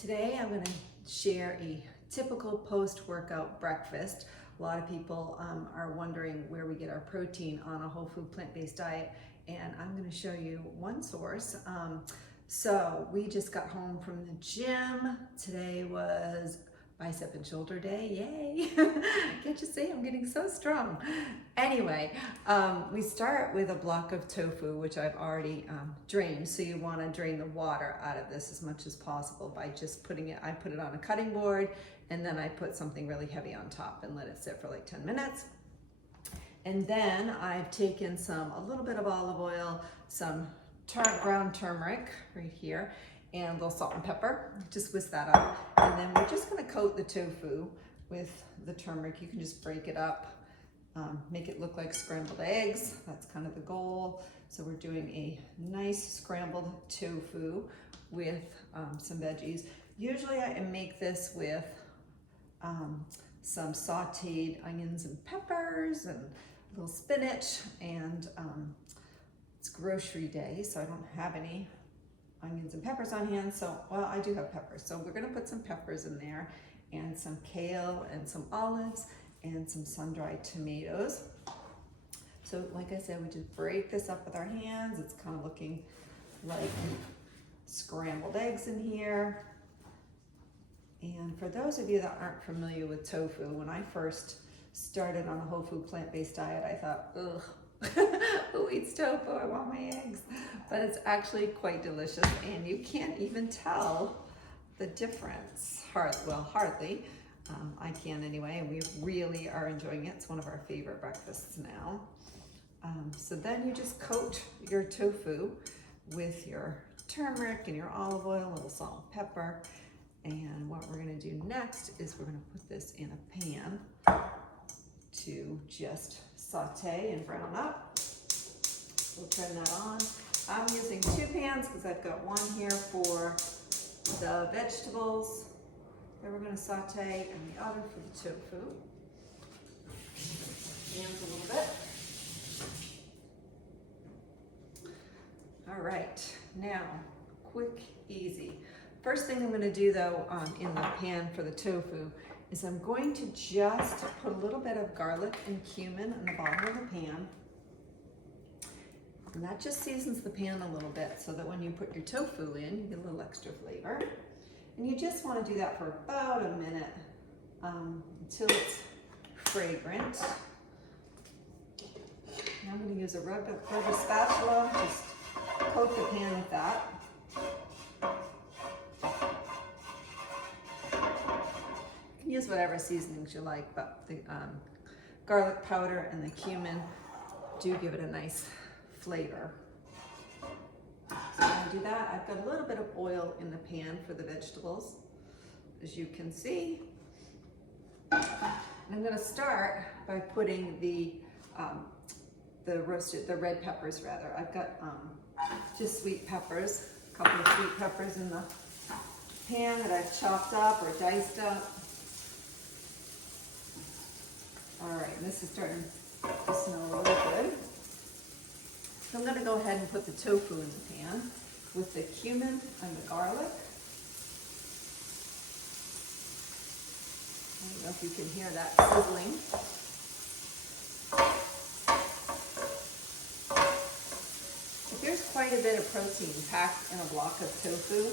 Today I'm going to share a typical post-workout breakfast. A lot of people are wondering where we get our protein on a whole food plant-based diet, and I'm going to show you one source. So we just got home from the gym. Today was bicep and shoulder day, yay! Can't you see I'm getting so strong? Anyway, we start with a block of tofu, which I've already drained. So you want to drain the water out of this as much as possible by just putting it, I put it on a cutting board, and then I put something really heavy on top and let it sit for like 10 minutes. And then I've taken a little bit of olive oil, some ground turmeric right here, and a little salt and pepper. Just whisk that up. And then we're just gonna coat the tofu with the turmeric. You can just break it up, make it look like scrambled eggs. That's kind of the goal. So we're doing a nice scrambled tofu with some veggies. Usually I make this with some sauteed onions and peppers and a little spinach, and it's grocery day, so I don't have any onions and peppers on hand. So, well, I do have peppers. So we're gonna put some peppers in there and some kale and some olives and some sun-dried tomatoes. So like I said, we just break this up with our hands. It's kind of looking like scrambled eggs in here. And for those of you that aren't familiar with tofu, when I first started on a whole food plant-based diet, I thought, ugh, who eats tofu? I want my eggs. But it's actually quite delicious, and you can't even tell the difference. Hardly. I can anyway, and we really are enjoying it. It's one of our favorite breakfasts now. So then you just coat your tofu with your turmeric and your olive oil, a little salt and pepper. And what we're gonna do next is we're gonna put this in a pan to just saute and brown up. We'll turn that on. I'm using 2 pans because I've got one here for the vegetables that we're going to saute and the other for the tofu. Pans a little bit. All right, now, quick, easy. First thing I'm going to do though in the pan for the tofu is I'm going to just put a little bit of garlic and cumin in the bottom of the pan. And that just seasons the pan a little bit so that when you put your tofu in, you get a little extra flavor. And you just want to do that for about a minute until it's fragrant. Now I'm going to use a rubber spatula, just coat the pan with that. Use whatever seasonings you like, but the garlic powder and the cumin do give it a nice flavor. So I'm gonna do that. I've got a little bit of oil in the pan for the vegetables, as you can see. And I'm gonna start by putting the red peppers rather. I've got just sweet peppers, a couple of sweet peppers in the pan that I've chopped up or diced up. All right, and this is starting to smell really good. So I'm gonna go ahead and put the tofu in the pan with the cumin and the garlic. I don't know if you can hear that sizzling. But there's quite a bit of protein packed in a block of tofu,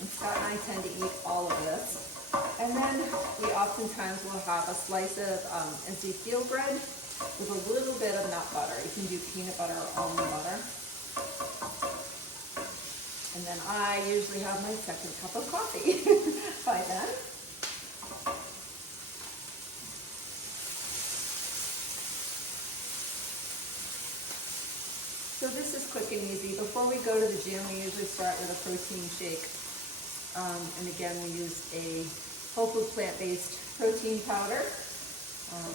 and Scott and I tend to eat all of this. And then we oftentimes will have a slice of Ezekiel bread with a little bit of nut butter. You can do peanut butter or almond butter. And then I usually have my second cup of coffee by then. So this is quick and easy. Before we go to the gym, we usually start with a protein shake. And again, we use a whole food plant-based protein powder.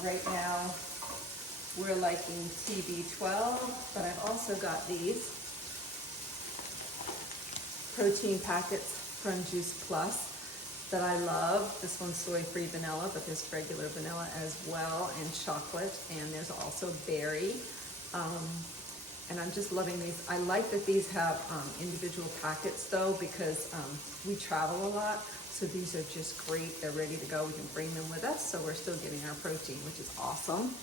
Right now, we're liking TB12, but I've also got these protein packets from Juice Plus that I love. This one's soy-free vanilla, but there's regular vanilla as well, and chocolate, and there's also berry. And I'm just loving these. I like that these have individual packets though, because we travel a lot. So these are just great. They're ready to go. We can bring them with us, so we're still getting our protein, which is awesome.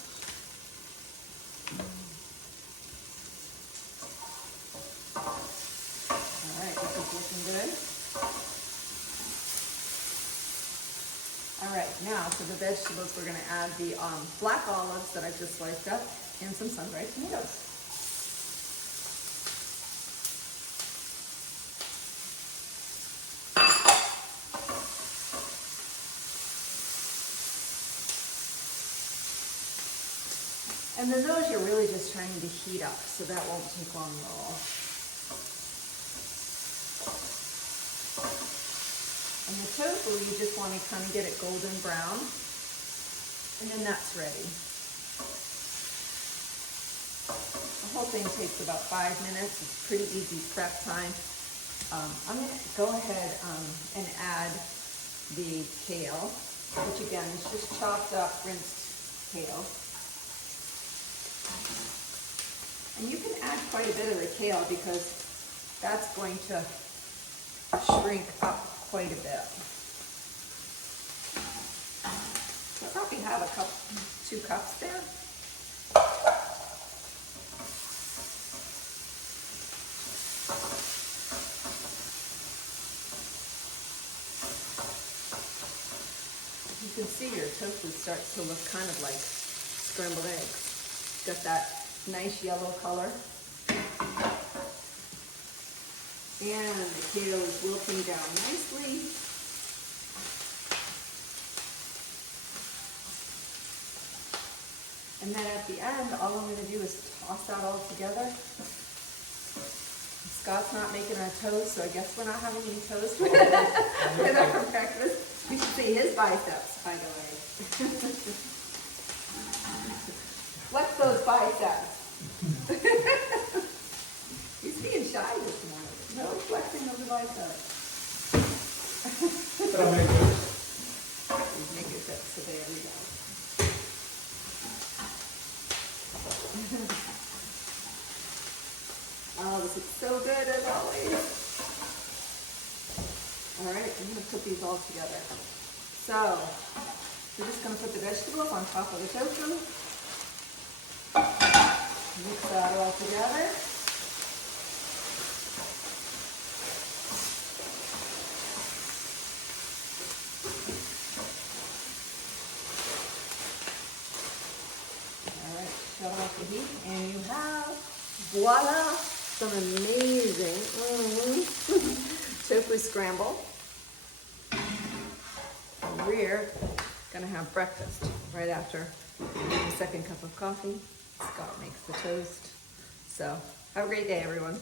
All right, this is looking good. All right, now for the vegetables, we're going to add the black olives that I've just sliced up and some sun-dried tomatoes. And then those you're really just trying to heat up, so that won't take long at all. And the tofu, you just want to kind of get it golden brown, and then that's ready. The whole thing takes about 5 minutes. It's pretty easy prep time. I'm going to go ahead and add the kale, which again is just chopped up, rinsed kale. And you can add quite a bit of the kale because that's going to shrink up quite a bit. So I probably have a cup, 2 cups there. You can see your tofu starts to look kind of like scrambled eggs. Got that nice yellow color. And the kale is wilting down nicely. And then at the end, all I'm going to do is toss that all together. Scott's not making our toast, so I guess we're not having any toast with our breakfast. You should see his biceps, by the way. Flex those biceps. He's being shy this morning. No flexing of the biceps. Make it fit, so there we go. Oh, this is so good as always. All right, I'm going to put these all together. So, we're just going to put the vegetables on top of the tofu. Mix that all together. All right, shut off the heat, and you have, voila, some amazing tofu scramble. We're gonna have breakfast right after the second cup of coffee. Scott makes the toast. So have a great day, everyone.